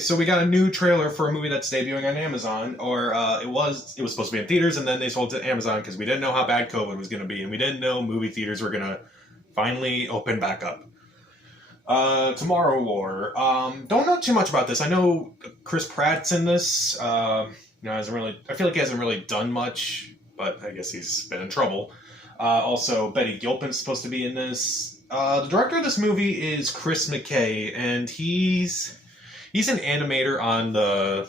so we got a new trailer for a movie that's debuting on Amazon, or it was supposed to be in theaters, and then they sold it to Amazon because we didn't know how bad COVID was going to be, and we didn't know movie theaters were going to finally open back up. Tomorrow War. Don't know too much about this. I know Chris Pratt's in this. Hasn't really. I feel like he hasn't really done much, but I guess he's been in trouble. Also, Betty Gilpin's supposed to be in this. The director of this movie is Chris McKay, and he's an animator on the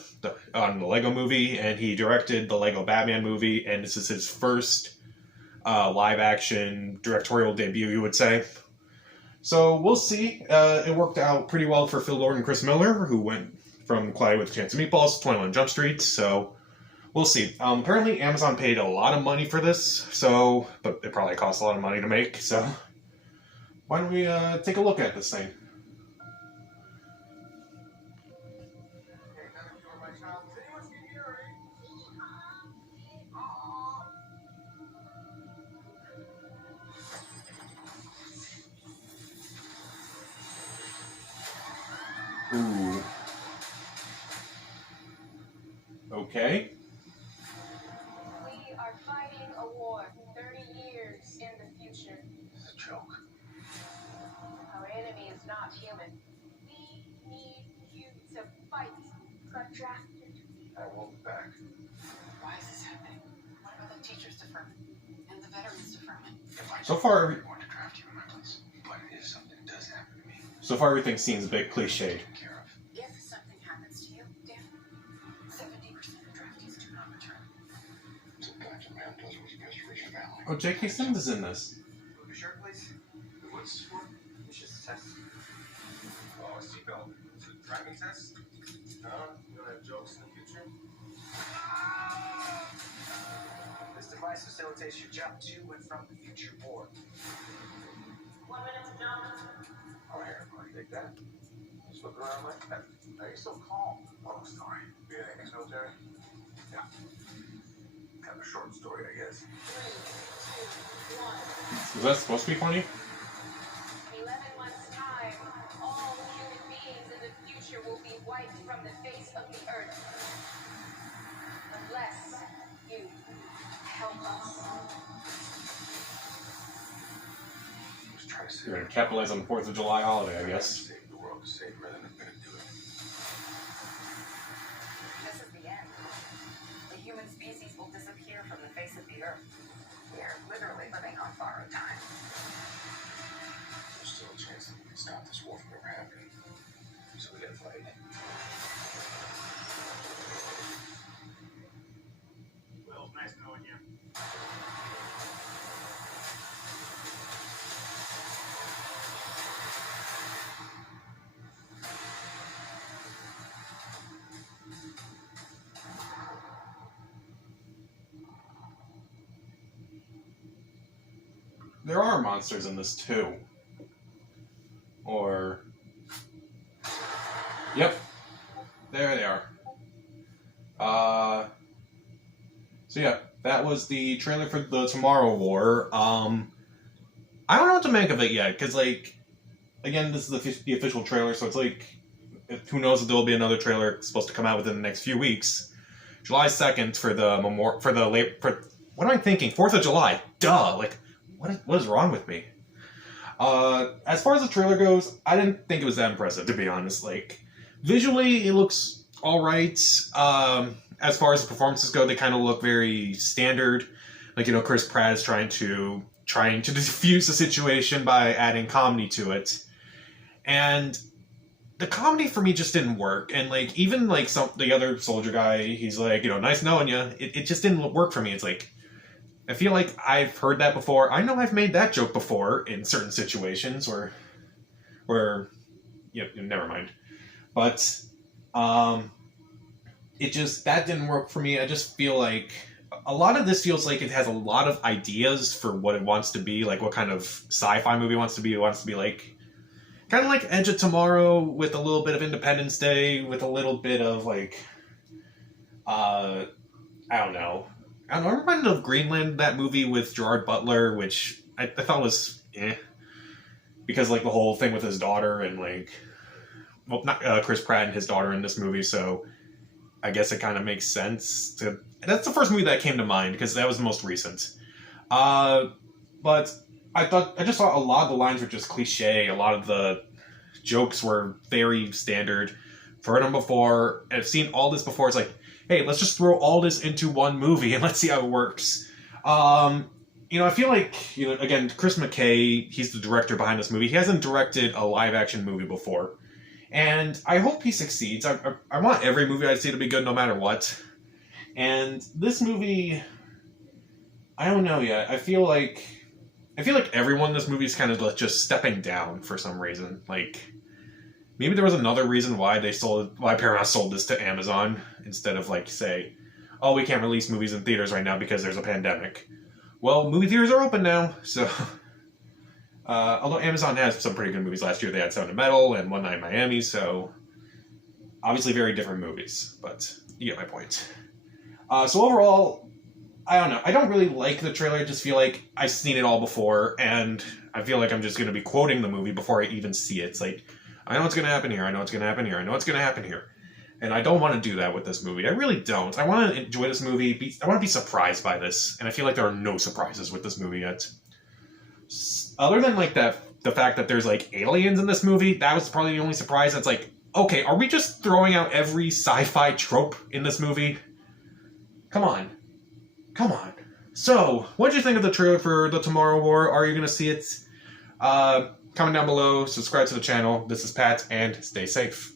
Lego Movie, and he directed the Lego Batman movie, and this is his first live action directorial debut, you would say. So we'll see. It worked out pretty well for Phil Lord and Chris Miller, who went from Cloudy with a Chance of Meatballs to 21 Jump Street, so we'll see. Apparently Amazon paid a lot of money for this, but it probably cost a lot of money to make, so why don't we take a look at this thing? Ooh. Okay. We are fighting a war 30 years in the future. It's a joke. Our enemy is not human. We need you to fight. Got drafted. I won't be back. Why is this happening? What about the teachers' deferment and the veterans' deferment? So far, I'm going to draft you in my place, but it is something that does happen to me. So far, everything seems a bit cliched. If something happens to you, Dan, 70% of draftees do not return. Sometimes a man does what's best for his family. Oh, J.K. Simmons is in this. Move your shirt, please. What's this for? It's just a test. Oh, a seatbelt. Is it a driving test? No? You don't have jokes in the future? This device facilitates your jump to and from the future war. 1 minute to jump. Oh, here, buddy. Take that. Just look around like that. Now you're so calm. Long story. You got anything military? Yeah. Kind of a short story, I guess. 3, 2, 1. Is that supposed to be funny? 11 months' time, all human beings in the future will be wiped from the face of the earth. Unless you help us. Just try to You're going to capitalize on the 4th of July holiday, I guess. Save the world to save rather than going to do it. This is the end. The human species will disappear from the face of the earth. We are literally living on borrowed time. There's still a chance that we can stop this war from ever happening. So we gotta fight. Will, nice knowing you. There are monsters in this too. Or... Yep. There they are. So yeah, that was the trailer for the Tomorrow War. I don't know what to make of it yet, because, like, again, this is the official trailer, so it's like, who knows if there will be another trailer supposed to come out within the next few weeks. July 2nd for what am I thinking? 4th of July. Duh! Like, what is wrong with me? As far as the trailer goes, I didn't think it was that impressive, to be honest. Like, visually, it looks alright. As far as the performances go, they kind of look very standard. Like, Chris Pratt is trying to diffuse the situation by adding comedy to it. And the comedy for me just didn't work. And, like, even, like, the other soldier guy, he's like, nice knowing you. It just didn't work for me. It's like, I feel like I've heard that before. I know I've made that joke before in certain situations where never mind. But, that didn't work for me. I just feel like a lot of this feels like it has a lot of ideas for what it wants to be, like what kind of sci-fi movie it wants to be. It wants to be like, kind of like Edge of Tomorrow with a little bit of Independence Day, with a little bit of like, I don't know. I'm reminded of Greenland, that movie with Gerard Butler, which I thought was because like the whole thing with his daughter and like well, not Chris Pratt and his daughter in this movie, so I guess it kind of makes sense to. That's the first movie that came to mind because that was the most recent. But I just thought a lot of the lines were just cliche. A lot of the jokes were very standard. I've heard them before. I've seen all this before. It's like, hey, let's just throw all this into one movie and let's see how it works. I feel like, again, Chris McKay, he's the director behind this movie. He hasn't directed a live-action movie before. And I hope he succeeds. I want every movie I see to be good no matter what. And this movie, I don't know yet. I feel like everyone in this movie is kind of just stepping down for some reason. Like, maybe there was another reason why Paramount sold this to Amazon instead of, like, say, oh, we can't release movies in theaters right now because there's a pandemic. Well, movie theaters are open now, so... although Amazon has some pretty good movies last year. They had Sound of Metal and One Night in Miami, so... Obviously very different movies, but you get my point. So overall, I don't know. I don't really like the trailer. I just feel like I've seen it all before, and I feel like I'm just going to be quoting the movie before I even see it. It's like, I know what's going to happen here, I know what's going to happen here, I know what's going to happen here. And I don't want to do that with this movie. I really don't. I want to enjoy this movie. I want to be surprised by this, and I feel like there are no surprises with this movie yet. Other than, like, the fact that there's, like, aliens in this movie, that was probably the only surprise. That's like, okay, are we just throwing out every sci-fi trope in this movie? Come on. Come on. So, what did you think of the trailer for The Tomorrow War? Are you going to see it? Comment down below, subscribe to the channel. This is Pat, and stay safe.